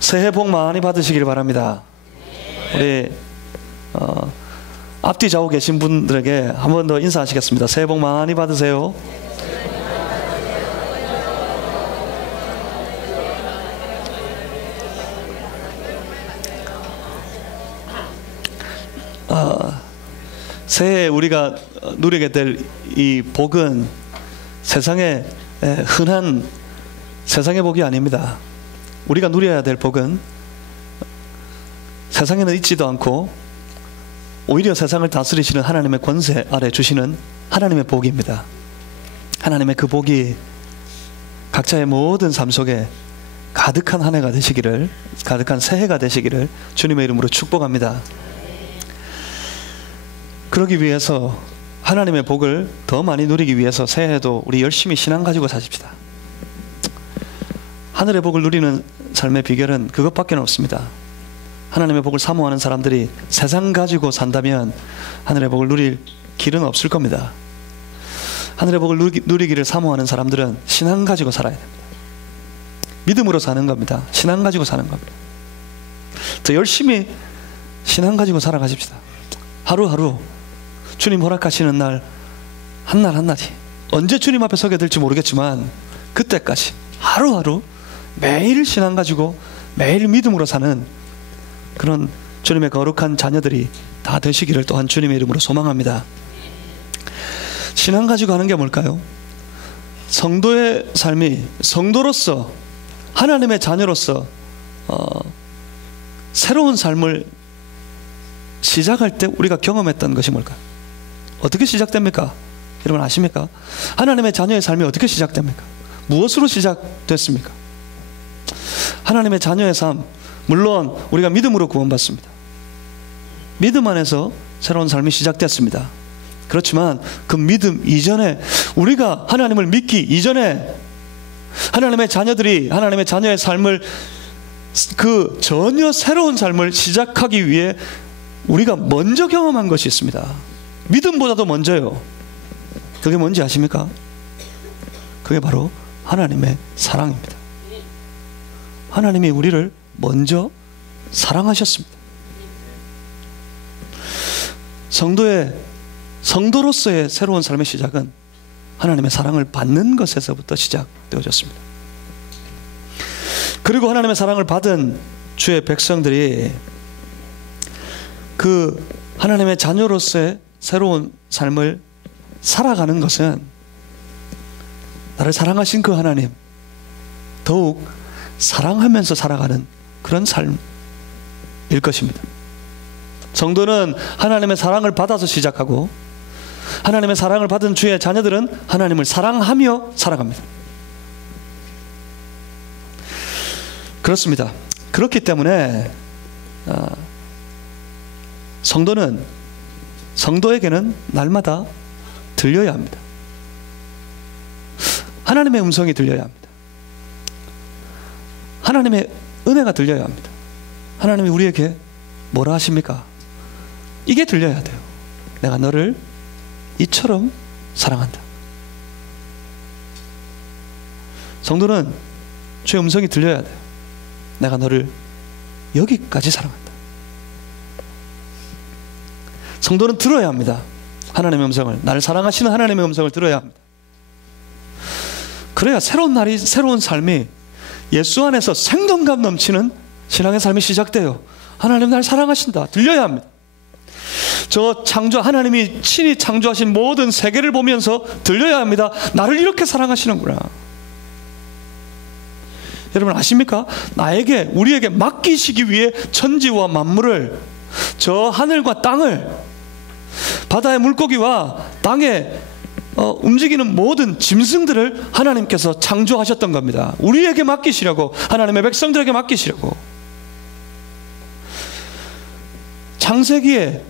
새해 복 많이 받으시길 바랍니다. 우리 앞뒤 좌우 계신 분들에게 한 번 더 인사하시겠습니다. 새해 복 많이 받으세요. 새해 우리가 누리게 될 이 복은 세상의 흔한 세상의 복이 아닙니다. 우리가 누려야 될 복은 세상에는 있지도 않고 오히려 세상을 다스리시는 하나님의 권세 아래 주시는 하나님의 복입니다. 하나님의 그 복이 각자의 모든 삶 속에 가득한 한 해가 되시기를, 가득한 새해가 되시기를 주님의 이름으로 축복합니다. 그러기 위해서, 하나님의 복을 더 많이 누리기 위해서 새해에도 우리 열심히 신앙 가지고 사십시다. 하늘의 복을 누리는 삶의 비결은 그것밖에 없습니다. 하나님의 복을 사모하는 사람들이 세상 가지고 산다면 하늘의 복을 누릴 길은 없을 겁니다. 하늘의 복을 누리기를 사모하는 사람들은 신앙 가지고 살아야 됩니다. 믿음으로 사는 겁니다. 신앙 가지고 사는 겁니다. 더 열심히 신앙 가지고 살아가십시다. 하루하루 주님 허락하시는 날 한날이 언제 주님 앞에 서게 될지 모르겠지만 그때까지 하루하루 매일 신앙 가지고 매일 믿음으로 사는 그런 주님의 거룩한 자녀들이 다 되시기를 또한 주님의 이름으로 소망합니다. 신앙 가지고 하는 게 뭘까요? 성도의 삶이 성도로서, 하나님의 자녀로서 새로운 삶을 시작할 때 우리가 경험했던 것이 뭘까요? 어떻게 시작됩니까? 여러분 아십니까? 하나님의 자녀의 삶이 어떻게 시작됩니까? 무엇으로 시작됐습니까? 하나님의 자녀의 삶, 물론 우리가 믿음으로 구원받습니다. 믿음 안에서 새로운 삶이 시작됐습니다. 그렇지만 그 믿음 이전에, 우리가 하나님을 믿기 이전에 하나님의 자녀들이 하나님의 자녀의 삶을, 그 전혀 새로운 삶을 시작하기 위해 우리가 먼저 경험한 것이 있습니다. 믿음보다도 먼저요. 그게 뭔지 아십니까? 그게 바로 하나님의 사랑입니다. 하나님이 우리를 먼저 사랑하셨습니다. 성도로서의 새로운 삶의 시작은 하나님의 사랑을 받는 것에서부터 시작되어졌습니다. 그리고 하나님의 사랑을 받은 주의 백성들이 그 하나님의 자녀로서의 새로운 삶을 살아가는 것은 나를 사랑하신 그 하나님 더욱 사랑하면서 살아가는 그런 삶일 것입니다. 성도는 하나님의 사랑을 받아서 시작하고, 하나님의 사랑을 받은 주의 자녀들은 하나님을 사랑하며 살아갑니다. 그렇습니다. 그렇기 때문에 성도에게는 날마다 들려야 합니다. 하나님의 음성이 들려야 합니다. 하나님의 은혜가 들려야 합니다. 하나님이 우리에게 뭐라 하십니까? 이게 들려야 돼요. 내가 너를 이처럼 사랑한다. 성도는 주의 음성이 들려야 돼요. 내가 너를 여기까지 사랑한다. 성도는 들어야 합니다. 하나님의 음성을, 나를 사랑하시는 하나님의 음성을 들어야 합니다. 그래야 새로운 날이, 새로운 삶이 예수 안에서 생동감 넘치는 신앙의 삶이 시작돼요. 하나님 날 사랑하신다. 들려야 합니다. 하나님이 친히 창조하신 모든 세계를 보면서 들려야 합니다. 나를 이렇게 사랑하시는구나. 여러분 아십니까? 우리에게 맡기시기 위해 천지와 만물을, 저 하늘과 땅을, 바다의 물고기와 땅에 움직이는 모든 짐승들을 하나님께서 창조하셨던 겁니다. 우리에게 맡기시려고, 하나님의 백성들에게 맡기시려고. 창세기의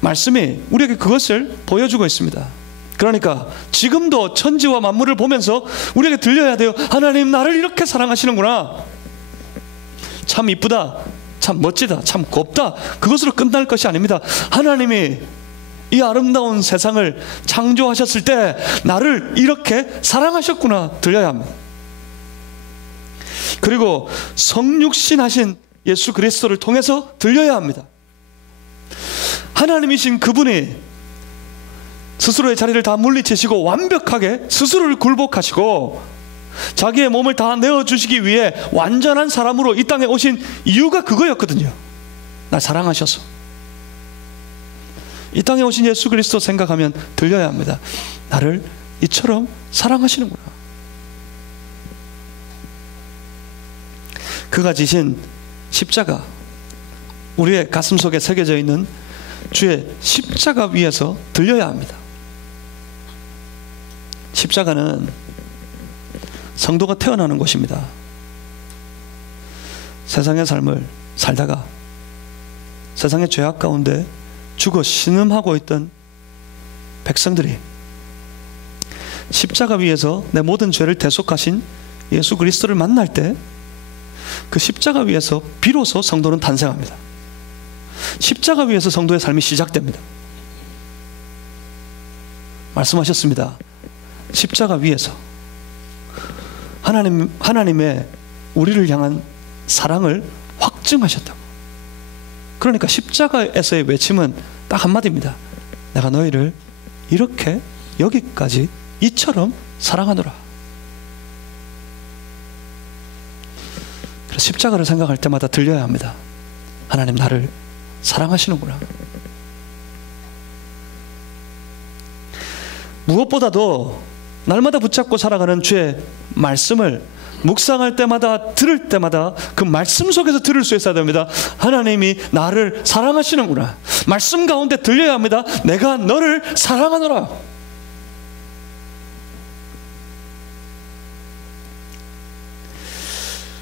말씀이 우리에게 그것을 보여주고 있습니다. 그러니까 지금도 천지와 만물을 보면서 우리에게 들려야 돼요. 하나님 나를 이렇게 사랑하시는구나. 참 이쁘다, 참 멋지다, 참 곱다. 그것으로 끝날 것이 아닙니다. 하나님이 이 아름다운 세상을 창조하셨을 때 나를 이렇게 사랑하셨구나 들려야 합니다. 그리고 성육신하신 예수 그리스도를 통해서 들려야 합니다. 하나님이신 그분이 스스로의 자리를 다 물리치시고 완벽하게 스스로를 굴복하시고 자기의 몸을 다 내어주시기 위해 완전한 사람으로 이 땅에 오신 이유가 그거였거든요. 날 사랑하셔서. 이 땅에 오신 예수 그리스도 생각하면 들려야 합니다. 나를 이처럼 사랑하시는구나. 그가 지신 십자가, 우리의 가슴 속에 새겨져 있는 주의 십자가 위에서 들려야 합니다. 십자가는 성도가 태어나는 곳입니다. 세상의 삶을 살다가 세상의 죄악 가운데 죽어 신음하고 있던 백성들이 십자가 위에서 내 모든 죄를 대속하신 예수 그리스도를 만날 때 그 십자가 위에서 비로소 성도는 탄생합니다. 십자가 위에서 성도의 삶이 시작됩니다. 말씀하셨습니다. 십자가 위에서 하나님의 우리를 향한 사랑을 확증하셨다고. 그러니까 십자가에서의 외침은 딱 한마디입니다. 내가 너희를 이렇게 여기까지 이처럼 사랑하노라. 그래서 십자가를 생각할 때마다 들려야 합니다. 하나님 나를 사랑하시는구나. 무엇보다도 날마다 붙잡고 살아가는 주의 말씀을 묵상할 때마다 들을 때마다 그 말씀 속에서 들을 수 있어야 됩니다. 하나님이 나를 사랑하시는구나. 말씀 가운데 들려야 합니다. 내가 너를 사랑하노라.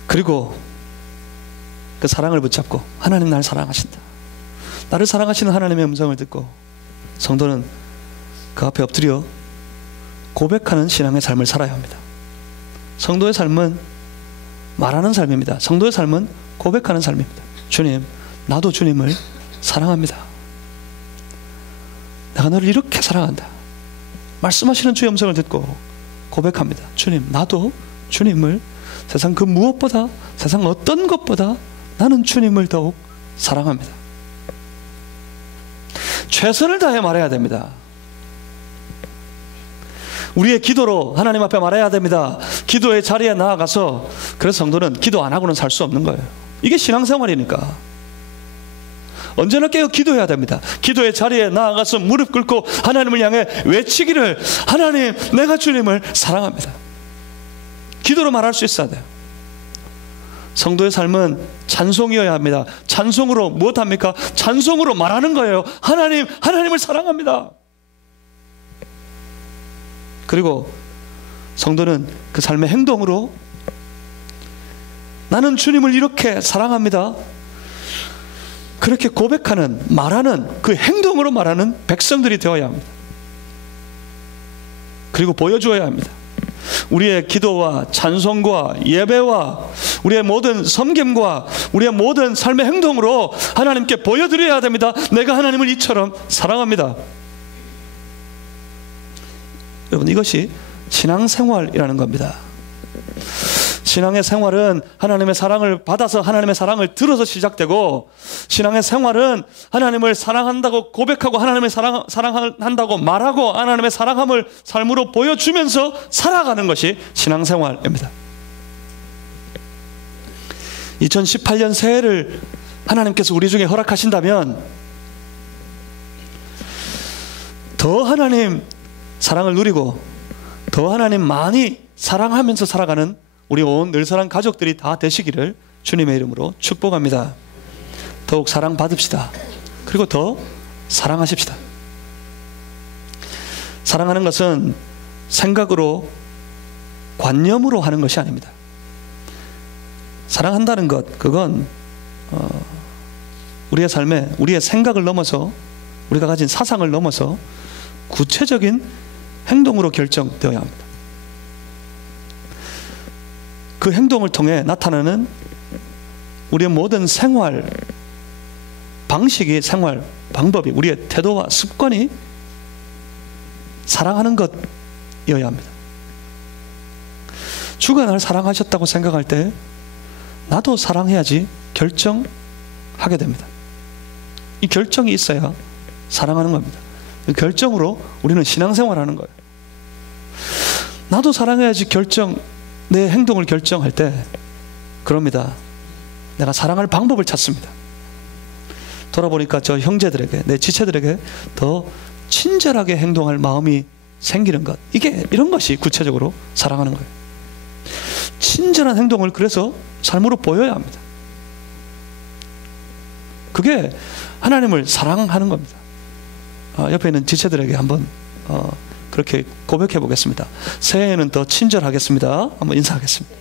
그리고 그 사랑을 붙잡고 하나님 나를 사랑하신다. 나를 사랑하시는 하나님의 음성을 듣고 성도는 그 앞에 엎드려 고백하는 신앙의 삶을 살아야 합니다. 성도의 삶은 말하는 삶입니다. 성도의 삶은 고백하는 삶입니다. 주님, 나도 주님을 사랑합니다. 내가 너를 이렇게 사랑한다. 말씀하시는 주의 음성을 듣고 고백합니다. 주님, 나도 주님을 세상 그 무엇보다, 세상 어떤 것보다 나는 주님을 더욱 사랑합니다. 최선을 다해 말해야 됩니다. 우리의 기도로 하나님 앞에 말해야 됩니다. 기도의 자리에 나아가서, 그래서 성도는 기도 안 하고는 살 수 없는 거예요. 이게 신앙생활이니까. 언제나 깨어 기도해야 됩니다. 기도의 자리에 나아가서 무릎 꿇고 하나님을 향해 외치기를, 하나님, 내가 주님을 사랑합니다. 기도로 말할 수 있어야 돼요. 성도의 삶은 찬송이어야 합니다. 찬송으로 무엇합니까? 찬송으로 말하는 거예요. 하나님, 하나님을 사랑합니다. 그리고 성도는 그 삶의 행동으로 나는 주님을 이렇게 사랑합니다. 그렇게 고백하는, 말하는, 그 행동으로 말하는 백성들이 되어야 합니다. 그리고 보여주어야 합니다. 우리의 기도와 찬송과 예배와 우리의 모든 섬김과 우리의 모든 삶의 행동으로 하나님께 보여드려야 됩니다. 내가 하나님을 이처럼 사랑합니다. 여러분, 이것이 신앙생활이라는 겁니다. 신앙의 생활은 하나님의 사랑을 받아서 하나님의 사랑을 들어서 시작되고, 신앙의 생활은 하나님을 사랑한다고 고백하고 하나님을 사랑한다고 말하고 하나님의 사랑함을 삶으로 보여주면서 살아가는 것이 신앙생활입니다. 2018년 새해를 하나님께서 우리 중에 허락하신다면 더 하나님 사랑을 누리고 더 하나님 많이 사랑하면서 살아가는 우리 온 늘사랑 가족들이 다 되시기를 주님의 이름으로 축복합니다. 더욱 사랑받읍시다. 그리고 더 사랑하십시다. 사랑하는 것은 생각으로, 관념으로 하는 것이 아닙니다. 사랑한다는 것, 그건 우리의 삶에, 우리의 생각을 넘어서, 우리가 가진 사상을 넘어서 구체적인 행동으로 결정되어야 합니다. 그 행동을 통해 나타나는 우리의 모든 생활 방식이, 생활 방법이, 우리의 태도와 습관이 사랑하는 것이어야 합니다. 주가 나를 사랑하셨다고 생각할 때 나도 사랑해야지 결정하게 됩니다. 이 결정이 있어야 사랑하는 겁니다. 그 결정으로 우리는 신앙생활하는 거예요. 나도 사랑해야지 내 행동을 결정할 때 그럽니다. 내가 사랑할 방법을 찾습니다. 돌아보니까 저 형제들에게, 내 지체들에게 더 친절하게 행동할 마음이 생기는 것, 이런 것이 구체적으로 사랑하는 거예요. 친절한 행동을 그래서 삶으로 보여야 합니다. 그게 하나님을 사랑하는 겁니다. 옆에 있는 지체들에게 한번 그렇게 고백해 보겠습니다. 새해에는 더 친절하겠습니다. 한번 인사하겠습니다.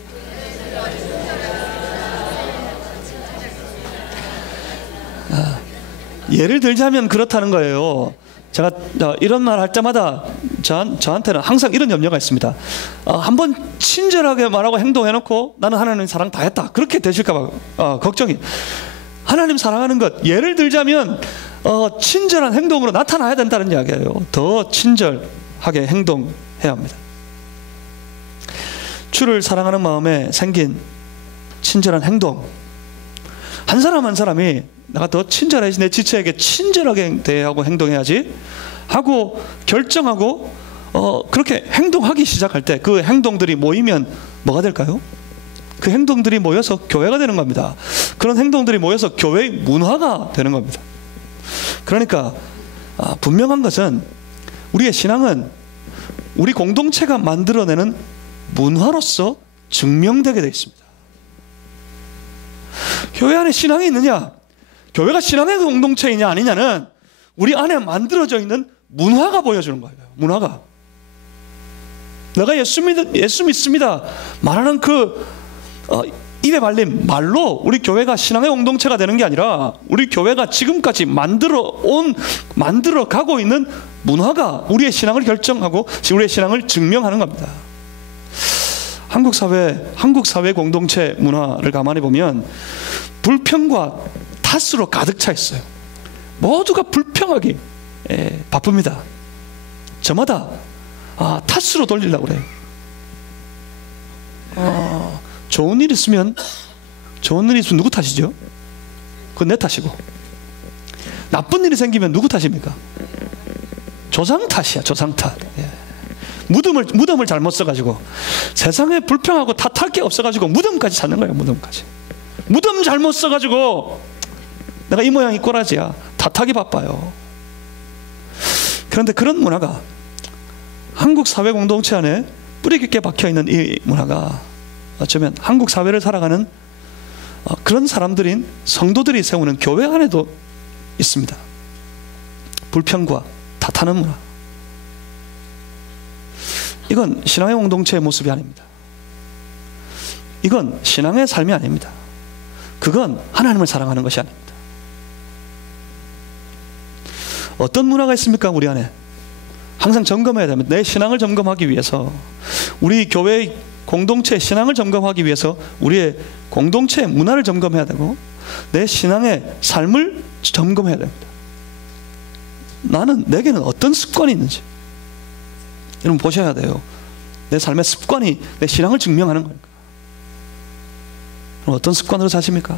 예를 들자면 그렇다는 거예요. 제가 이런 말 할 때마다 저한테는 항상 이런 염려가 있습니다. 한번 친절하게 말하고 행동해놓고 나는 하나님 사랑 다 했다, 그렇게 되실까봐 걱정이. 하나님 사랑하는 것, 예를 들자면 친절한 행동으로 나타나야 된다는 이야기예요. 더 친절하게 행동해야 합니다. 주를 사랑하는 마음에 생긴 친절한 행동, 한 사람 한 사람이 내가 더 친절해야지, 내 지체에게 친절하게 대하고 행동해야지 하고 결정하고 그렇게 행동하기 시작할 때 그 행동들이 모이면 뭐가 될까요? 그 행동들이 모여서 교회가 되는 겁니다. 그런 행동들이 모여서 교회의 문화가 되는 겁니다. 그러니까 분명한 것은 우리의 신앙은 우리 공동체가 만들어내는 문화로서 증명되게 되어 있습니다. 교회 안에 신앙이 있느냐, 교회가 신앙의 공동체이냐 아니냐는 우리 안에 만들어져 있는 문화가 보여주는 거예요. 문화가. 내가 예수 믿습니다 말하는 입에 발린 말로 우리 교회가 신앙의 공동체가 되는 게 아니라 우리 교회가 지금까지 만들어 가고 있는 문화가 우리의 신앙을 결정하고 우리의 신앙을 증명하는 겁니다. 한국 사회 공동체 문화를 가만히 보면 불평과 탓으로 가득 차 있어요. 모두가 불평하기 바쁩니다. 저마다 탓으로 돌리려고 그래요. 좋은 일 있으면 누구 탓이죠? 그건 내 탓이고. 나쁜 일이 생기면 누구 탓입니까? 조상 탓이야, 조상 탓. 무덤을 잘못 써가지고 세상에 불평하고 탓할 게 없어가지고 무덤까지 찾는 거예요. 무덤 잘못 써가지고 내가 이 모양 이 꼬라지야, 탓하기 바빠요. 그런데 그런 문화가 한국 사회 공동체 안에 뿌리 깊게 박혀있는 이 문화가 어쩌면 한국 사회를 살아가는 그런 사람들인 성도들이 세우는 교회 안에도 있습니다. 불평과 탓하는 문화. 이건 신앙의 공동체의 모습이 아닙니다. 이건 신앙의 삶이 아닙니다. 그건 하나님을 사랑하는 것이 아닙니다. 어떤 문화가 있습니까? 우리 안에 항상 점검해야 됩니다. 내 신앙을 점검하기 위해서, 우리 교회의 공동체의 신앙을 점검하기 위해서 우리의 공동체의 문화를 점검해야 되고 내 신앙의 삶을 점검해야 됩니다. 내게는 어떤 습관이 있는지 여러분 보셔야 돼요. 내 삶의 습관이 내 신앙을 증명하는 거니까. 그럼 어떤 습관으로 사십니까?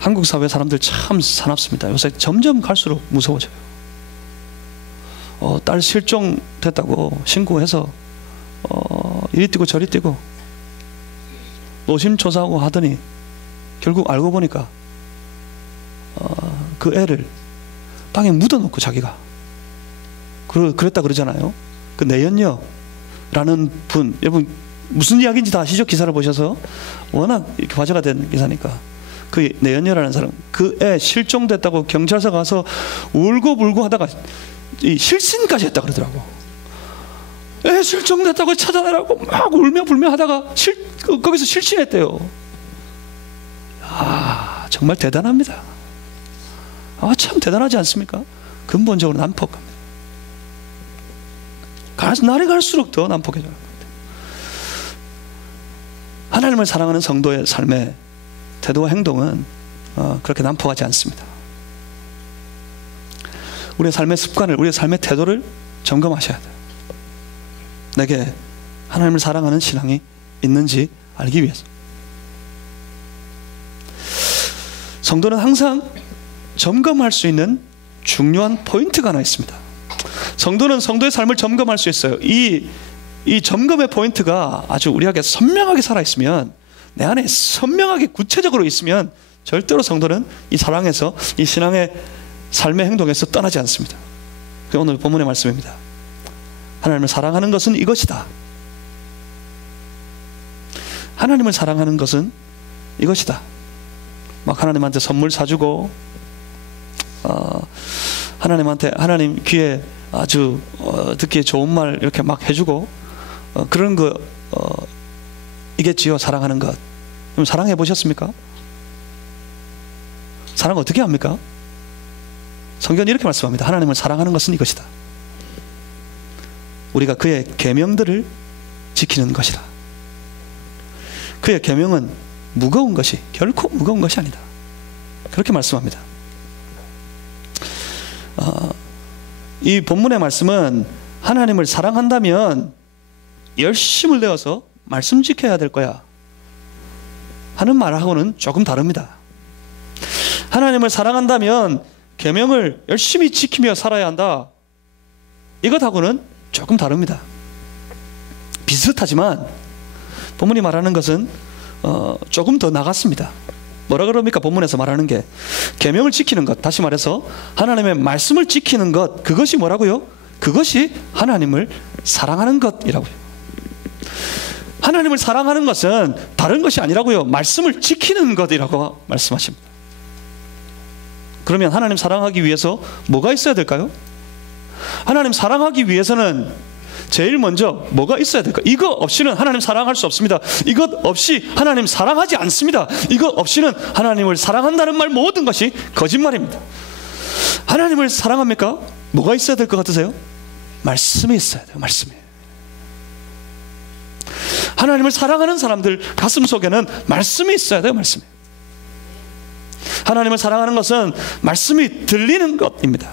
한국 사회 사람들 참 사납습니다. 요새 점점 갈수록 무서워져요. 딸 실종됐다고 신고해서 이리 뛰고 저리 뛰고 노심초사하고 하더니 결국 알고 보니까 그 애를 땅에 묻어놓고 자기가 그랬다 그러잖아요. 그 내연녀라는 분, 여러분 무슨 이야기인지 다 아시죠? 기사를 보셔서. 워낙 이렇게 화제가 된 기사니까. 그 내연녀라는 사람, 그 애 실종됐다고 경찰서 가서 울고불고 하다가 실신까지 했다 그러더라고. 애 실종됐다고 찾아내라고 막 울며 불며 하다가 거기서 실신했대요. 정말 대단합니다. 참 대단하지 않습니까? 근본적으로 난폭합니다. 날이 갈수록 더 난폭해져요. 하나님을 사랑하는 성도의 삶의 태도와 행동은 그렇게 난폭하지 않습니다. 우리의 삶의 습관을, 우리의 삶의 태도를 점검하셔야 돼요. 내게 하나님을 사랑하는 신앙이 있는지 알기 위해서. 성도는 항상 점검할 수 있는 중요한 포인트가 하나 있습니다. 성도는 성도의 삶을 점검할 수 있어요. 이 점검의 포인트가 아주 우리에게 선명하게 살아있으면, 내 안에 선명하게 구체적으로 있으면 절대로 성도는 이 사랑에서, 이 신앙의 삶의 행동에서 떠나지 않습니다. 그게 오늘 본문의 말씀입니다. 하나님을 사랑하는 것은 이것이다. 하나님을 사랑하는 것은 이것이다. 막 하나님한테 선물 사주고, 하나님 귀에 아주 듣기에 좋은 말 이렇게 막 해주고, 그런 거 이겠지요. 사랑하는 것. 그럼 사랑해 보셨습니까? 사랑 어떻게 합니까? 성경은 이렇게 말씀합니다. 하나님을 사랑하는 것은 이것이다. 우리가 그의 계명들을 지키는 것이다. 그의 계명은 무거운 것이, 결코 무거운 것이 아니다. 그렇게 말씀합니다. 이 본문의 말씀은 하나님을 사랑한다면 열심을 내어서 말씀 지켜야 될 거야 하는 말하고는 조금 다릅니다. 하나님을 사랑한다면 계명을 열심히 지키며 살아야 한다, 이것하고는 조금 다릅니다. 비슷하지만 본문이 말하는 것은 조금 더 나갔습니다. 뭐라 그럽니까? 본문에서 말하는 게 계명을 지키는 것, 다시 말해서 하나님의 말씀을 지키는 것, 그것이 뭐라고요? 그것이 하나님을 사랑하는 것이라고요. 하나님을 사랑하는 것은 다른 것이 아니라고요. 말씀을 지키는 것이라고 말씀하십니다. 그러면 하나님 사랑하기 위해서 뭐가 있어야 될까요? 하나님 사랑하기 위해서는 제일 먼저 뭐가 있어야 될까요? 이거 없이는 하나님 사랑할 수 없습니다. 이것 없이 하나님 사랑하지 않습니다. 이것 없이는 하나님을 사랑한다는 말 모든 것이 거짓말입니다. 하나님을 사랑합니까? 뭐가 있어야 될 것 같으세요? 말씀이 있어야 돼요. 말씀이. 하나님을 사랑하는 사람들 가슴 속에는 말씀이 있어야 돼요. 말씀이. 하나님을 사랑하는 것은 말씀이 들리는 것입니다.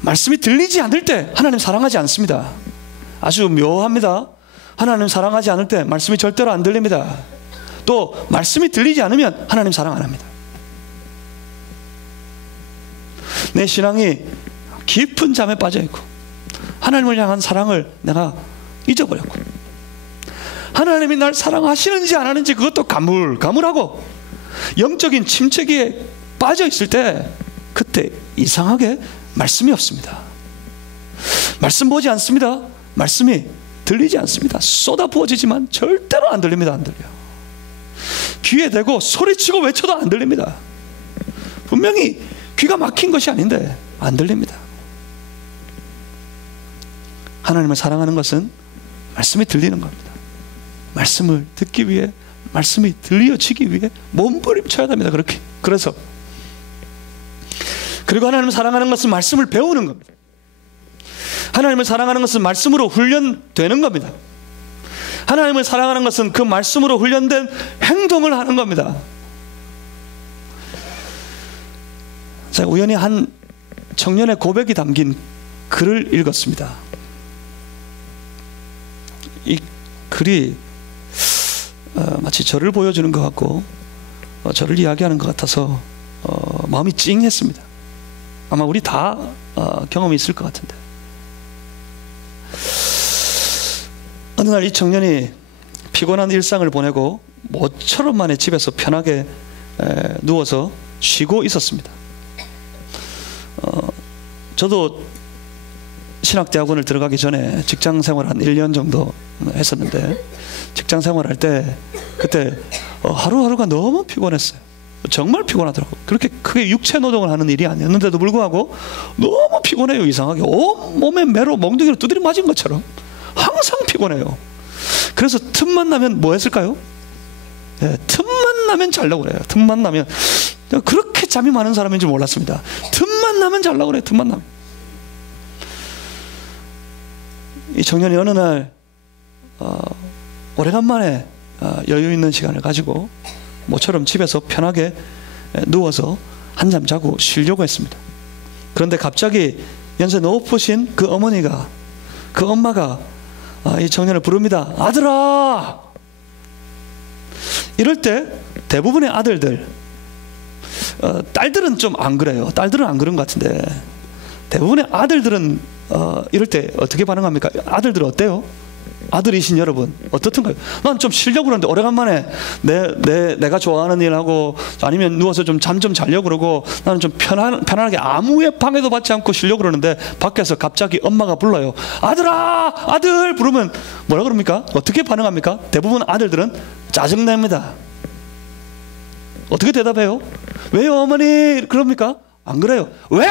말씀이 들리지 않을 때 하나님 사랑하지 않습니다. 아주 묘합니다. 하나님 사랑하지 않을 때 말씀이 절대로 안 들립니다. 또 말씀이 들리지 않으면 하나님 사랑 안 합니다. 내 신앙이 깊은 잠에 빠져있고 하나님을 향한 사랑을 내가 잊어버렸고, 하나님이 날 사랑하시는지 안 하는지 그것도 가물가물하고 영적인 침체기에 빠져있을 때, 그때 이상하게 말씀이 없습니다. 말씀 보지 않습니다. 말씀이 들리지 않습니다. 쏟아 부어지지만 절대로 안 들립니다. 안 들려요. 귀에 대고 소리치고 외쳐도 안 들립니다. 분명히 귀가 막힌 것이 아닌데 안 들립니다. 하나님을 사랑하는 것은 말씀이 들리는 겁니다. 말씀을 듣기 위해, 말씀이 들려지기 위해 몸부림쳐야 됩니다. 그렇게. 그리고 하나님을 사랑하는 것은 말씀을 배우는 겁니다. 하나님을 사랑하는 것은 말씀으로 훈련되는 겁니다. 하나님을 사랑하는 것은 그 말씀으로 훈련된 행동을 하는 겁니다. 제가 우연히 한 청년의 고백이 담긴 글을 읽었습니다. 이 글이 마치 저를 보여주는 것 같고 저를 이야기하는 것 같아서 마음이 찡했습니다. 아마 우리 다 경험이 있을 것 같은데, 어느 날 이 청년이 피곤한 일상을 보내고 모처럼 만에 집에서 편하게 누워서 쉬고 있었습니다. 저도 신학대학원을 들어가기 전에 직장생활 한 1년 정도 했었는데, 직장생활할 때 그때 하루하루가 너무 피곤했어요. 정말 피곤하더라고요. 그렇게 크게 육체 노동을 하는 일이 아니었는데도 불구하고 너무 피곤해요. 이상하게 온몸에 매로 멍둥이로 두드려 맞은 것처럼 항상 피곤해요. 그래서 틈만 나면 뭐 했을까요? 틈만 나면 자려고 그래요. 틈만 나면. 그렇게 잠이 많은 사람인 줄 몰랐습니다. 틈만 나면 자려고 그래요. 틈만 나면. 이 청년이 어느 날 오래간만에 여유 있는 시간을 가지고 모처럼 집에서 편하게 누워서 한잠 자고 쉬려고 했습니다. 그런데 갑자기 연세 높으신 그 어머니가 그 엄마가 이 청년을 부릅니다. 아들아! 이럴 때 대부분의 아들들, 딸들은 좀 안 그래요. 딸들은 안 그런 것 같은데 대부분의 아들들은 이럴 때 어떻게 반응합니까? 아들들은 어때요? 아들이신 여러분 어떻든가요? 난 좀 쉬려고 그러는데 오래간만에 내가 좋아하는 일하고 아니면 누워서 좀 잠 좀 자려고 그러고 나는 좀 편안하게 아무의 방해도 받지 않고 쉬려고 그러는데 밖에서 갑자기 엄마가 불러요. 아들아! 아들! 부르면 뭐라 그럽니까? 어떻게 반응합니까? 대부분 아들들은 짜증냅니다. 어떻게 대답해요? 왜요 어머니? 그럽니까? 안 그래요. 왜?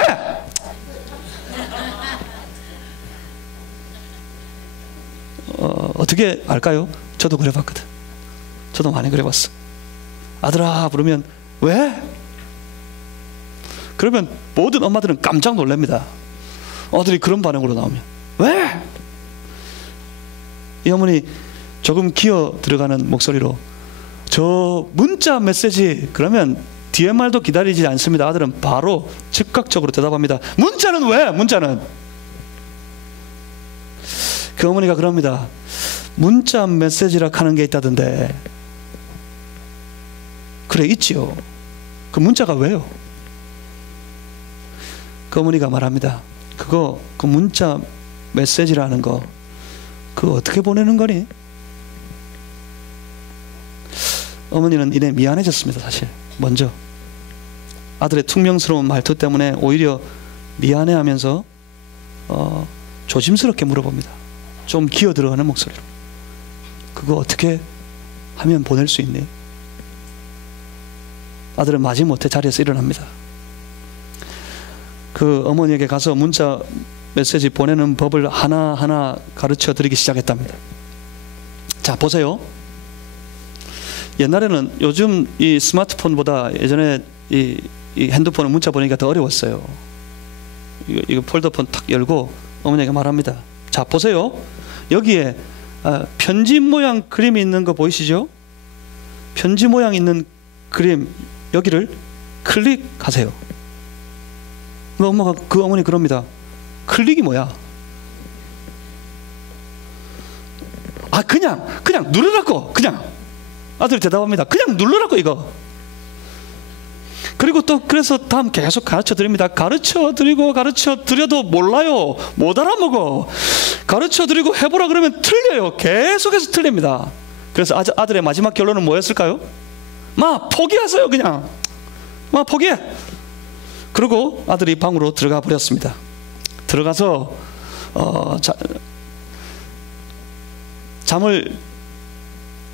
어떻게 알까요? 저도 그래봤거든. 저도 많이 그래봤어. 아들아 부르면 왜? 그러면 모든 엄마들은 깜짝 놀랍니다. 아들이 그런 반응으로 나오면 왜? 이 어머니 조금 기어 들어가는 목소리로 저 문자 메시지 그러면 뒤에 말도 기다리지 않습니다. 아들은 바로 즉각적으로 대답합니다. 문자는 왜? 문자는 그 어머니가 그럽니다. 문자 메시지라 하는 게 있다던데. 그래 있지요. 그 문자가 왜요? 그 어머니가 말합니다. 그 문자 메시지라는 거 그거 어떻게 보내는 거니? 어머니는 이내 미안해졌습니다. 사실 먼저 아들의 퉁명스러운 말투 때문에 오히려 미안해하면서 조심스럽게 물어봅니다. 좀 기어 들어가는 목소리로 그거 어떻게 하면 보낼 수 있니? 아들은 마지못해 자리에서 일어납니다. 그 어머니에게 가서 문자 메시지 보내는 법을 하나하나 가르쳐 드리기 시작했답니다. 자 보세요. 옛날에는 요즘 이 스마트폰보다 예전에 이 핸드폰은 문자 보내기가 더 어려웠어요. 이거 폴더폰 탁 열고 어머니에게 말합니다. 자 보세요. 여기에 편지 모양 그림이 있는 거 보이시죠? 편지 모양 있는 그림 여기를 클릭하세요. 그 어머니 그럽니다. 클릭이 뭐야? 그냥 누르라고 그냥. 아들이 대답합니다. 그냥 누르라고 이거. 그리고 또 그래서 다음 계속 가르쳐 드립니다. 가르쳐 드려도 몰라요. 못 알아먹어. 가르쳐 드리고 해보라 그러면 틀려요. 계속해서 틀립니다. 그래서 아들의 마지막 결론은 뭐였을까요? 포기하세요 그냥. 포기해. 그리고 아들이 방으로 들어가 버렸습니다. 들어가서 잠을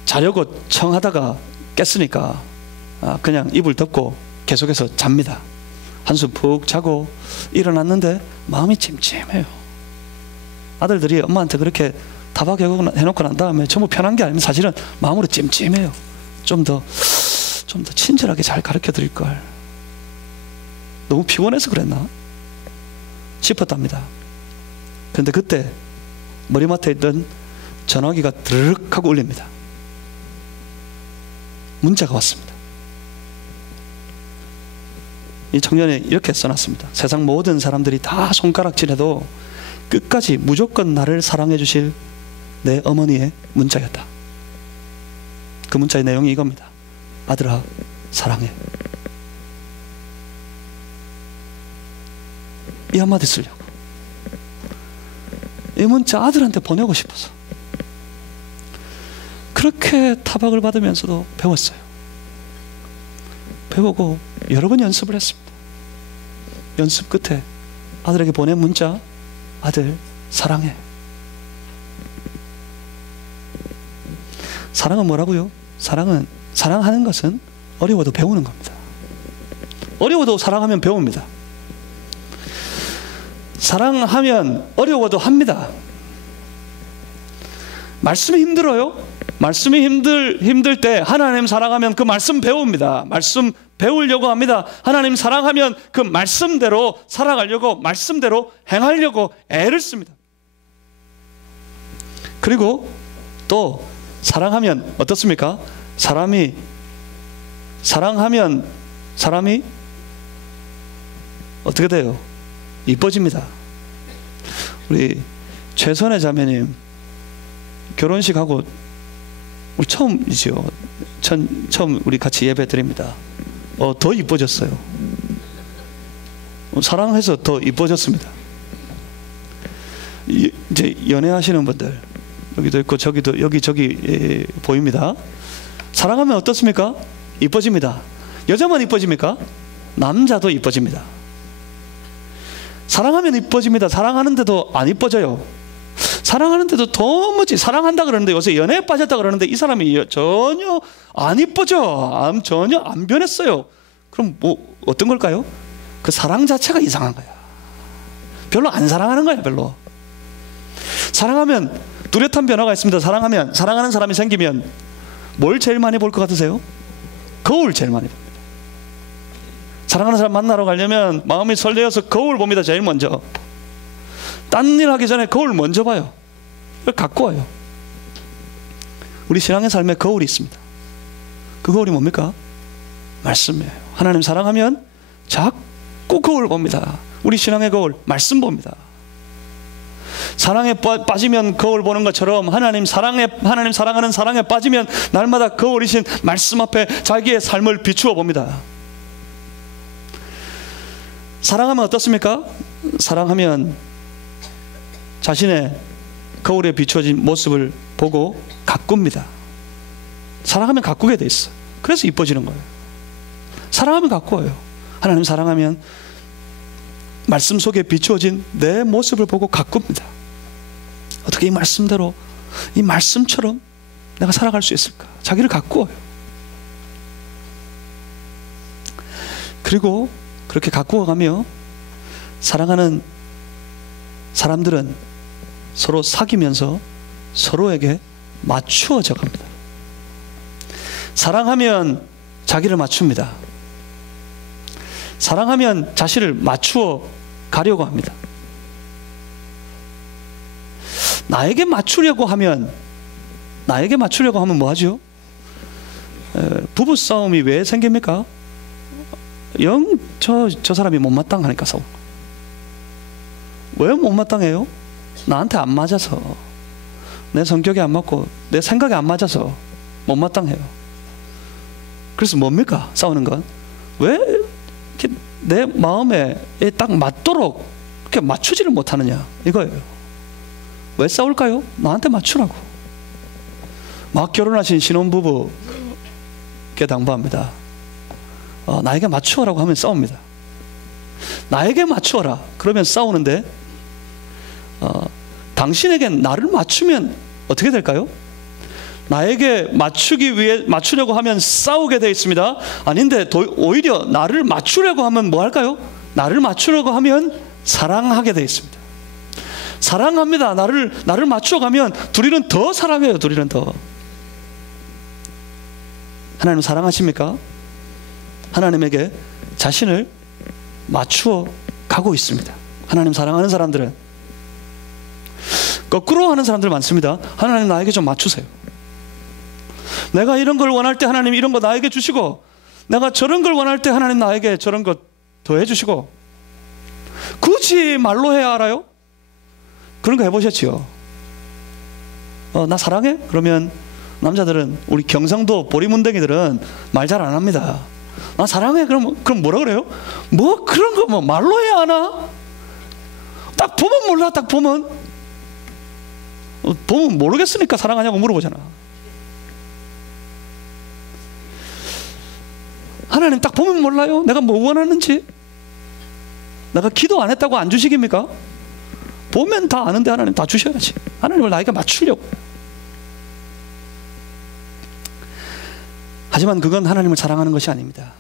자려고 청하다가 깼으니까 그냥 이불 덮고 계속해서 잡니다. 한숨 푹 자고 일어났는데 마음이 찜찜해요. 아들들이 엄마한테 그렇게 타박해놓고 난 다음에 전부 편한 게 아니면 사실은 마음으로 찜찜해요. 좀 더 친절하게 잘 가르쳐 드릴 걸. 너무 피곤해서 그랬나 싶었답니다. 그런데 그때 머리맡에 있던 전화기가 드르륵 하고 울립니다. 문자가 왔습니다. 이 청년이 이렇게 써놨습니다. 세상 모든 사람들이 다 손가락질해도 끝까지 무조건 나를 사랑해 주실 내 어머니의 문자였다. 그 문자의 내용이 이겁니다. 아들아 사랑해. 이 한마디 쓰려고. 이 문자 아들한테 보내고 싶어서 그렇게 타박을 받으면서도 배웠어요. 배우고 여러 번 연습을 했습니다. 연습 끝에 아들에게 보낸 문자, 아들 사랑해. 사랑은 뭐라고요? 사랑하는 것은 어려워도 배우는 겁니다. 어려워도 사랑하면 배웁니다. 사랑하면 어려워도 합니다. 말씀이 힘들어요? 말씀이 힘들 때 하나님 사랑하면 그 말씀 배웁니다. 말씀 배우려고 합니다. 하나님 사랑하면 그 말씀대로 살아가려고 말씀대로 행하려고 애를 씁니다. 그리고 또 사랑하면 어떻습니까? 사랑하면 사람이 어떻게 돼요? 이뻐집니다. 우리 최선의 자매님 결혼식하고 우리 처음이죠. 처음 우리 같이 예배 드립니다. 더 이뻐졌어요. 사랑해서 더 이뻐졌습니다. 이제 연애하시는 분들 여기도 있고 저기도 여기 보입니다. 사랑하면 어떻습니까? 이뻐집니다. 여자만 이뻐집니까? 남자도 이뻐집니다. 사랑하면 이뻐집니다. 사랑하는데도 안 이뻐져요. 사랑하는데도 도무지 사랑한다 그러는데 요새 연애에 빠졌다 그러는데 이 사람이 전혀 안 이뻐져. 전혀 안 변했어요. 그럼 뭐 어떤 걸까요? 그 사랑 자체가 이상한 거야. 별로 안 사랑하는 거야. 별로. 사랑하면 뚜렷한 변화가 있습니다. 사랑하는 사람이 생기면 뭘 제일 많이 볼 것 같으세요? 거울 제일 많이 봅니다. 사랑하는 사람 만나러 가려면 마음이 설레어서 거울 봅니다. 제일 먼저. 딴 일 하기 전에 거울 먼저 봐요. 갖고 와요. 우리 신앙의 삶에 거울이 있습니다. 그 거울이 뭡니까? 말씀이에요. 하나님 사랑하면 자꾸 거울 봅니다. 우리 신앙의 거울 말씀 봅니다. 사랑에 빠지면 거울 보는 것처럼 하나님 사랑하는 사랑에 빠지면 날마다 거울이신 말씀 앞에 자기의 삶을 비추어 봅니다. 사랑하면 어떻습니까? 사랑하면 자신의 거울에 비추어진 모습을 보고 가꿉니다. 사랑하면 가꾸게 돼 있어. 그래서 이뻐지는 거예요. 사랑하면 가꾸어요. 하나님 사랑하면 말씀 속에 비추어진 내 모습을 보고 가꿉니다. 어떻게 이 말씀대로 이 말씀처럼 내가 살아갈 수 있을까? 자기를 가꾸어요. 그리고 그렇게 가꾸어가며 사랑하는 사람들은 서로 사귀면서 서로에게 맞추어져 갑니다. 사랑하면 자기를 맞춥니다. 사랑하면 자신을 맞추어 가려고 합니다. 나에게 맞추려고 하면 뭐 하죠? 부부 싸움이 왜 생깁니까? 저 사람이 못마땅하니까 싸워. 왜 못마땅해요? 나한테 안 맞아서, 내 성격에 안 맞고 내 생각에 안 맞아서 못마땅해요. 그래서 뭡니까? 싸우는 건 왜 이렇게 내 마음에 딱 맞도록 이렇게 맞추지를 못하느냐 이거예요. 왜 싸울까요? 나한테 맞추라고. 막 결혼하신 신혼부부께 당부합니다. 나에게 맞추어라고 하면 싸웁니다. 나에게 맞추어라 그러면 싸우는데 당신에겐 나를 맞추면 어떻게 될까요? 나에게 맞추려고 하면 싸우게 되어 있습니다. 아닌데 오히려 나를 맞추려고 하면 뭐 할까요? 나를 맞추려고 하면 사랑하게 되어 있습니다. 사랑합니다. 나를 맞춰가면 둘이는 더 사랑해요. 둘이는 더. 하나님 사랑하십니까? 하나님에게 자신을 맞추어 가고 있습니다. 하나님 사랑하는 사람들은. 거꾸로 하는 사람들 많습니다. 하나님 나에게 좀 맞추세요. 내가 이런 걸 원할 때 하나님 이런 거 나에게 주시고, 내가 저런 걸 원할 때 하나님 나에게 저런 거 더 해주시고, 굳이 말로 해야 알아요? 그런 거 해보셨지요? 나 사랑해? 그러면 남자들은, 우리 경상도 보리문댕이들은 말 잘 안 합니다. 나 사랑해? 그럼 뭐라 그래요? 뭐 그런 거 뭐 말로 해야 하나? 딱 보면 몰라. 딱 보면 모르겠으니까 사랑하냐고 물어보잖아. 하나님 딱 보면 몰라요? 내가 뭐 원하는지? 내가 기도 안 했다고 안 주시깁니까? 보면 다 아는데 하나님 다 주셔야지. 하나님을 나에게 맞추려고. 하지만 그건 하나님을 사랑하는 것이 아닙니다.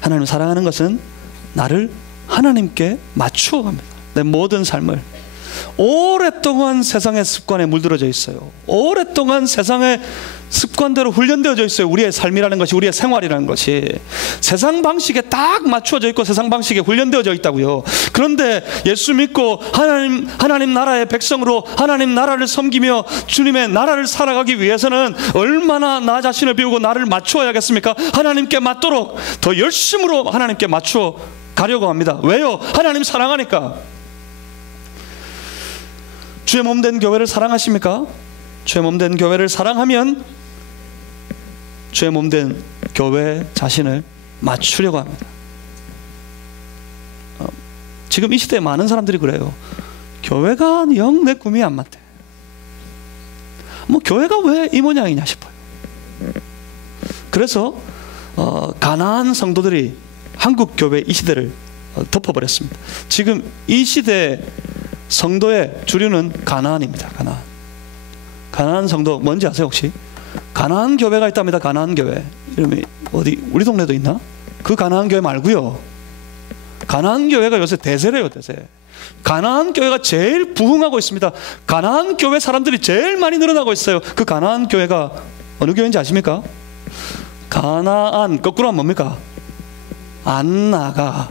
하나님을 사랑하는 것은 나를 하나님께 맞추어 갑니다. 내 모든 삶을. 오랫동안 세상의 습관에 물들어져 있어요. 오랫동안 세상의 습관대로 훈련되어져 있어요. 우리의 삶이라는 것이, 우리의 생활이라는 것이 세상 방식에 딱 맞추어져 있고 세상 방식에 훈련되어져 있다고요. 그런데 예수 믿고 하나님 나라의 백성으로 하나님 나라를 섬기며 주님의 나라를 살아가기 위해서는 얼마나 나 자신을 비우고 나를 맞추어야겠습니까? 하나님께 맞도록 더 열심으로 하나님께 맞추어 가려고 합니다. 왜요? 하나님 사랑하니까. 주의 몸된 교회를 사랑하십니까? 주의 몸된 교회를 사랑하면 주의 몸된 교회 자신을 맞추려고 합니다. 지금 이 시대에 많은 사람들이 그래요. 교회가 영 내 꿈이 안 맞대. 뭐 교회가 왜 이 모양이냐 싶어요. 그래서 가난한 성도들이 한국 교회 이 시대를 덮어버렸습니다. 지금 이 시대 성도의 주류는 가나안입니다. 가나안 성도 뭔지 아세요 혹시? 가나안 교회가 있답니다. 가나안 교회 이름이 어디 우리 동네도 있나? 그 가나안 교회 말고요. 가나안 교회가 요새 대세래요. 대세. 가나안 교회가 제일 부흥하고 있습니다. 가나안 교회 사람들이 제일 많이 늘어나고 있어요. 그 가나안 교회가 어느 교회인지 아십니까? 가나안 거꾸로 하면 뭡니까? 안 나가.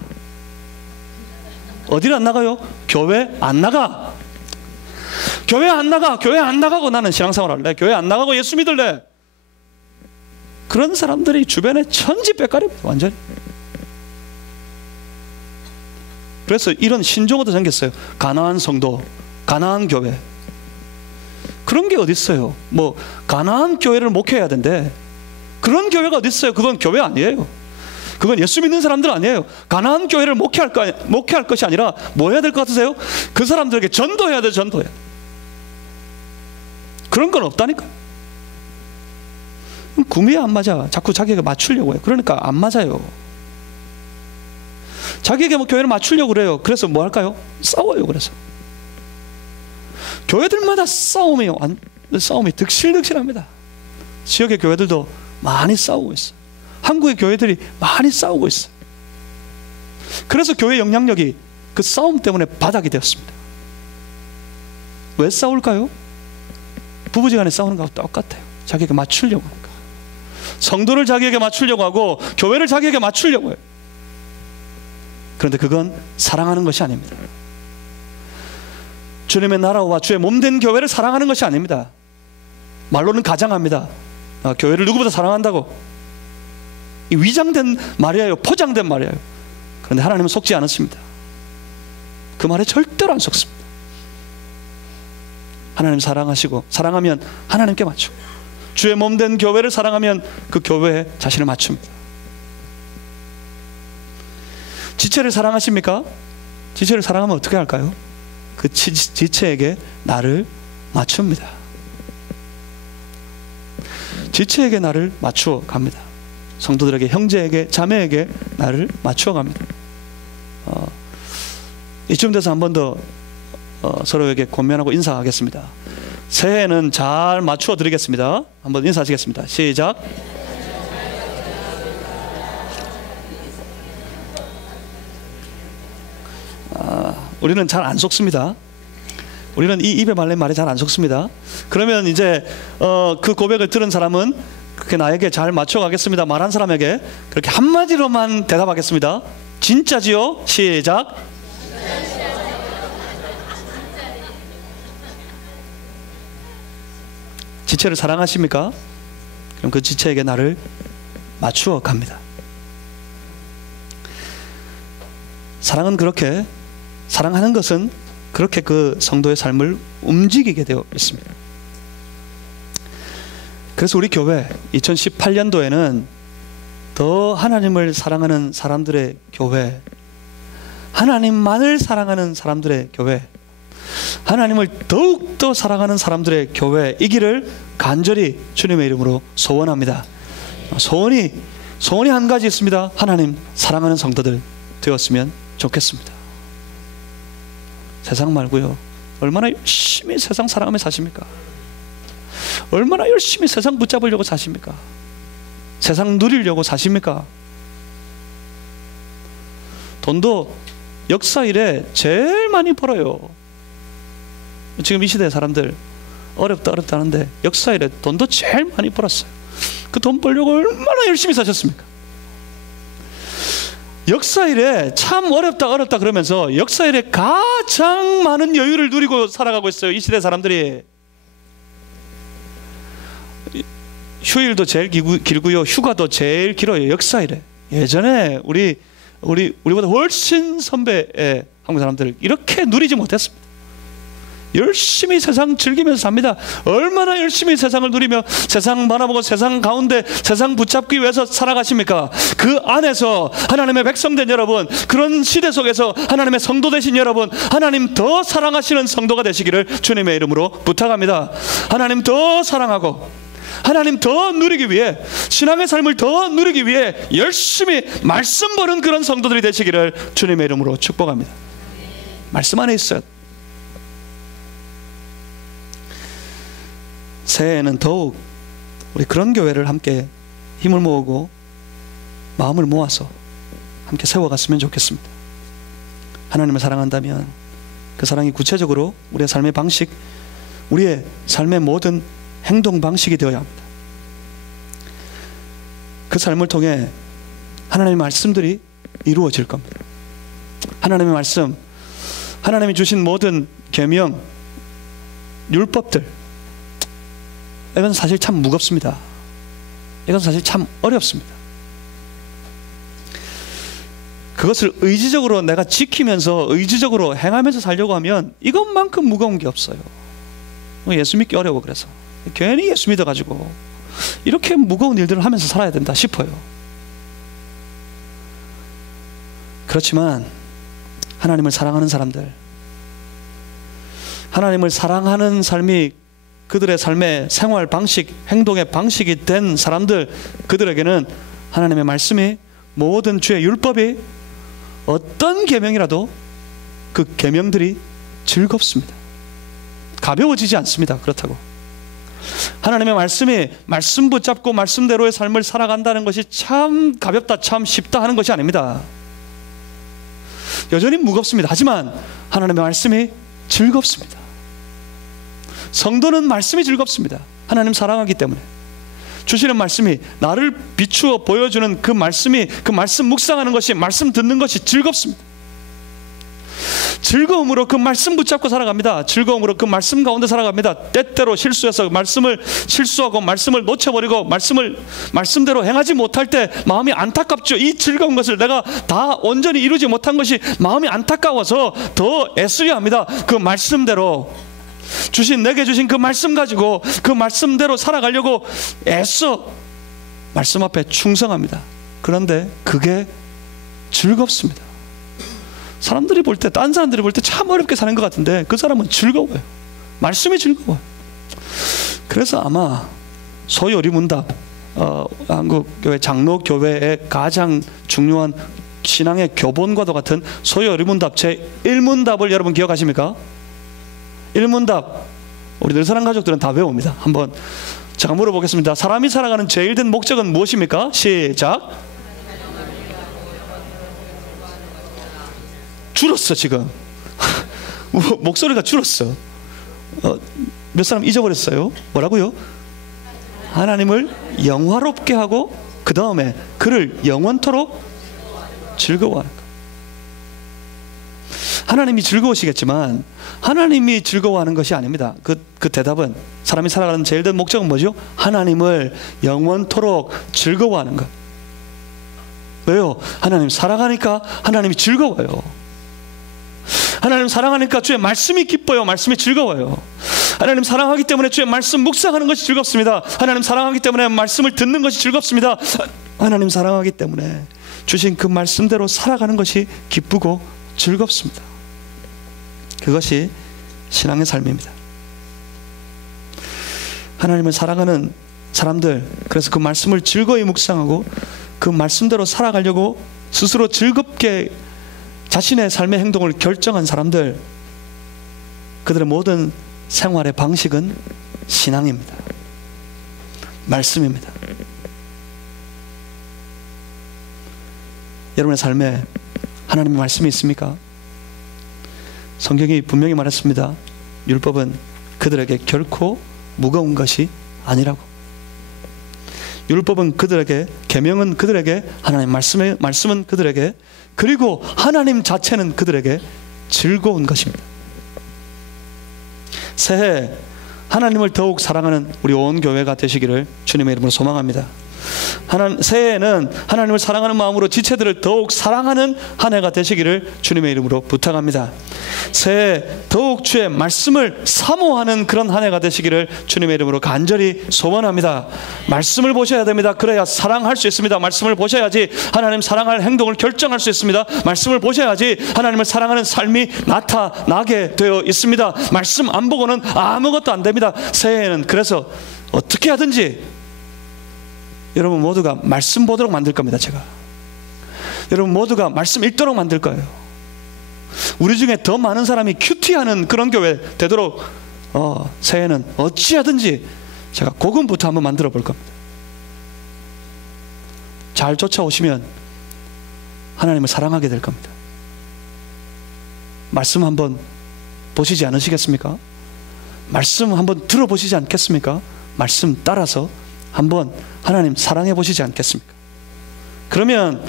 어디를 안 나가요? 교회 안 나가. 교회 안 나가. 교회 안 나가고 나는 신앙생활 할래. 교회 안 나가고 예수 믿을래. 그런 사람들이 주변에 천지백갈입니다. 완전히. 그래서 이런 신종어도 생겼어요. 가나안 성도, 가나안 교회. 그런 게 어디 있어요? 뭐 가나안 교회를 목회해야 된대. 그런 교회가 어디 있어요? 그건 교회 아니에요. 그건 예수 믿는 사람들 아니에요. 가나안 교회를 목회할 것이 아니라 뭐 해야 될 것 같으세요? 그 사람들에게 전도해야 돼. 전도해. 그런 건 없다니까. 구미에 안 맞아. 자꾸 자기에게 맞추려고 해. 그러니까 안 맞아요. 자기에게 뭐 교회를 맞추려고 그래요. 그래서 뭐 할까요? 싸워요. 그래서 교회들마다 싸움이 득실득실합니다. 지역의 교회들도 많이 싸우고 있어요. 한국의 교회들이 많이 싸우고 있어요. 그래서 교회 영향력이 그 싸움 때문에 바닥이 되었습니다. 왜 싸울까요? 부부지간에 싸우는 거하고 똑같아요. 자기에게 맞추려고 하니까. 성도를 자기에게 맞추려고 하고 교회를 자기에게 맞추려고 해요. 그런데 그건 사랑하는 것이 아닙니다. 주님의 나라와 주의 몸된 교회를 사랑하는 것이 아닙니다. 말로는 가장합니다. 교회를 누구보다 사랑한다고. 이 위장된 말이에요. 포장된 말이에요. 그런데 하나님은 속지 않으십니다. 그 말에 절대로 안 속습니다. 하나님 사랑하시고 사랑하면 하나님께 맞추고 주의 몸된 교회를 사랑하면 그 교회에 자신을 맞춥니다. 지체를 사랑하십니까? 지체를 사랑하면 어떻게 할까요? 그 지체에게 나를 맞춥니다. 지체에게 나를 맞추어 갑니다. 성도들에게, 형제에게, 자매에게 나를 맞추어 갑니다. 이쯤 돼서 한 번 더 서로에게 권면하고 인사하겠습니다. 새해에는 잘 맞추어 드리겠습니다. 한번 인사하시겠습니다. 시작. 우리는 잘 안 속습니다. 우리는 이 입에 말린 말이 잘 안 속습니다. 그러면 이제 그 고백을 들은 사람은 그렇게 나에게 잘 맞춰가겠습니다. 말한 사람에게 그렇게 한마디로만 대답하겠습니다. 진짜지요? 시작. 지체를 사랑하십니까? 그럼 그 지체에게 나를 맞추어 갑니다. 사랑은 그렇게, 사랑하는 것은 그렇게 그 성도의 삶을 움직이게 되어 있습니다. 그래서 우리 교회 2018년도에는 더 하나님을 사랑하는 사람들의 교회, 하나님만을 사랑하는 사람들의 교회, 하나님을 더욱더 사랑하는 사람들의 교회이기를 간절히 주님의 이름으로 소원합니다. 소원이 한 가지 있습니다. 하나님 사랑하는 성도들 되었으면 좋겠습니다. 세상 말고요. 얼마나 열심히 세상 사랑하며 사십니까? 얼마나 열심히 세상 붙잡으려고 사십니까? 세상 누리려고 사십니까? 돈도 역사 이래 제일 많이 벌어요. 지금 이 시대 사람들 어렵다 하는데 역사 이래 돈도 제일 많이 벌었어요. 그 돈 벌려고 얼마나 열심히 사셨습니까? 역사 이래 참 어렵다 그러면서 역사 이래 가장 많은 여유를 누리고 살아가고 있어요. 이 시대 사람들이. 휴일도 제일 길고요. 휴가도 제일 길어요. 역사 이래. 예전에 우리보다 훨씬 선배의 한국 사람들 이렇게 누리지 못했습니다. 열심히 세상 즐기면서 삽니다. 얼마나 열심히 세상을 누리며 세상 바라보고 세상 가운데 세상 붙잡기 위해서 살아가십니까? 그 안에서 하나님의 백성된 여러분, 그런 시대 속에서 하나님의 성도 되신 여러분, 하나님 더 사랑하시는 성도가 되시기를 주님의 이름으로 부탁합니다. 하나님 더 사랑하고 하나님 더 누리기 위해, 신앙의 삶을 더 누리기 위해 열심히 말씀 보는 그런 성도들이 되시기를 주님의 이름으로 축복합니다. 말씀 안에 있어요. 새해에는 더욱 우리 그런 교회를 함께 힘을 모으고 마음을 모아서 함께 세워갔으면 좋겠습니다. 하나님을 사랑한다면 그 사랑이 구체적으로 우리의 삶의 방식, 우리의 삶의 모든 행동 방식이 되어야 합니다. 그 삶을 통해 하나님의 말씀들이 이루어질 겁니다. 하나님의 말씀, 하나님이 주신 모든 계명, 율법들, 이건 사실 참 무겁습니다. 이건 사실 참 어렵습니다. 그것을 의지적으로 내가 지키면서 의지적으로 행하면서 살려고 하면 이것만큼 무거운 게 없어요. 예수 믿기 어려워. 그래서 괜히 예수 믿어가지고 이렇게 무거운 일들을 하면서 살아야 된다 싶어요. 그렇지만 하나님을 사랑하는 사람들, 하나님을 사랑하는 삶이 그들의 삶의 생활 방식, 행동의 방식이 된 사람들, 그들에게는 하나님의 말씀이, 모든 주의 율법이, 어떤 계명이라도 그 계명들이 즐겁습니다. 가벼워지지 않습니다. 그렇다고 하나님의 말씀이, 말씀 붙잡고 말씀대로의 삶을 살아간다는 것이 참 가볍다, 참 쉽다 하는 것이 아닙니다. 여전히 무겁습니다. 하지만 하나님의 말씀이 즐겁습니다. 성도는 말씀이 즐겁습니다. 하나님 사랑하기 때문에 주시는 말씀이, 나를 비추어 보여주는 그 말씀이, 그 말씀 묵상하는 것이, 말씀 듣는 것이 즐겁습니다. 즐거움으로 그 말씀 붙잡고 살아갑니다. 즐거움으로 그 말씀 가운데 살아갑니다. 때때로 실수해서 실수하고 말씀을 놓쳐버리고 말씀대로 행하지 못할 때 마음이 안타깝죠. 이 즐거운 것을 내가 다 온전히 이루지 못한 것이 마음이 안타까워서 더 애쓰려 합니다. 그 말씀대로 내게 주신 그 말씀 가지고 그 말씀대로 살아가려고 애써 말씀 앞에 충성합니다. 그런데 그게 즐겁습니다. 사람들이 볼 때, 딴 사람들이 볼 때 참 어렵게 사는 것 같은데 그 사람은 즐거워요. 말씀이 즐거워요. 그래서 아마 소요리문답, 한국교회 장로교회의 가장 중요한 신앙의 교본과도 같은 소요리문답 제1문답을 여러분 기억하십니까? 1문답 우리 늘사랑 가족들은 다 외웁니다. 한번 제가 물어보겠습니다. 사람이 살아가는 제일 된 목적은 무엇입니까? 시작. 줄었어 지금. 목소리가 줄었어. 몇 사람 잊어버렸어요. 뭐라고요? 하나님을 영화롭게 하고 그 다음에 그를 영원토록 즐거워하는 것. 하나님이 즐거우시겠지만 하나님이 즐거워하는 것이 아닙니다. 그 대답은, 사람이 살아가는 제일 된 목적은 뭐죠? 하나님을 영원토록 즐거워하는 것. 왜요? 하나님 사랑하니까 하나님이 즐거워요. 하나님 사랑하니까 주의 말씀이 기뻐요. 말씀이 즐거워요. 하나님 사랑하기 때문에 주의 말씀 묵상하는 것이 즐겁습니다. 하나님 사랑하기 때문에 말씀을 듣는 것이 즐겁습니다. 하나님 사랑하기 때문에 주신 그 말씀대로 살아가는 것이 기쁘고 즐겁습니다. 그것이 신앙의 삶입니다. 하나님을 사랑하는 사람들, 그래서 그 말씀을 즐거이 묵상하고 그 말씀대로 살아가려고 스스로 즐겁게 자신의 삶의 행동을 결정한 사람들, 그들의 모든 생활의 방식은 신앙입니다. 말씀입니다. 여러분의 삶에 하나님의 말씀이 있습니까? 성경이 분명히 말했습니다. 율법은 그들에게 결코 무거운 것이 아니라고. 율법은 그들에게, 계명은 그들에게, 하나님 말씀은 그들에게, 그리고 하나님 자체는 그들에게 즐거운 것입니다. 새해 하나님을 더욱 사랑하는 우리 온 교회가 되시기를 주님의 이름으로 소망합니다. 새해에는 하나님을 사랑하는 마음으로 지체들을 더욱 사랑하는 한 해가 되시기를 주님의 이름으로 부탁합니다. 새해 더욱 주의 말씀을 사모하는 그런 한 해가 되시기를 주님의 이름으로 간절히 소원합니다. 말씀을 보셔야 됩니다. 그래야 사랑할 수 있습니다. 말씀을 보셔야지 하나님 사랑할 행동을 결정할 수 있습니다. 말씀을 보셔야지 하나님을 사랑하는 삶이 나타나게 되어 있습니다. 말씀 안 보고는 아무것도 안 됩니다. 새해에는 그래서 어떻게 하든지 여러분 모두가 말씀 보도록 만들 겁니다. 제가 여러분 모두가 말씀 읽도록 만들 거예요. 우리 중에 더 많은 사람이 큐티하는 그런 교회 되도록 새해는 어찌하든지 제가 복음부터 한번 만들어 볼 겁니다. 잘 쫓아오시면 하나님을 사랑하게 될 겁니다. 말씀 한번 보시지 않으시겠습니까? 말씀 한번 들어보시지 않겠습니까? 말씀 따라서 한번 하나님 사랑해 보시지 않겠습니까? 그러면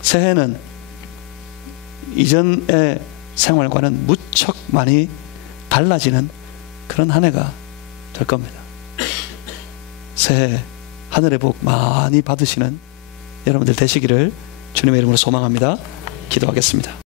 새해는 이전의 생활과는 무척 많이 달라지는 그런 한 해가 될 겁니다. 새해 하늘의 복 많이 받으시는 여러분들 되시기를 주님의 이름으로 소망합니다. 기도하겠습니다.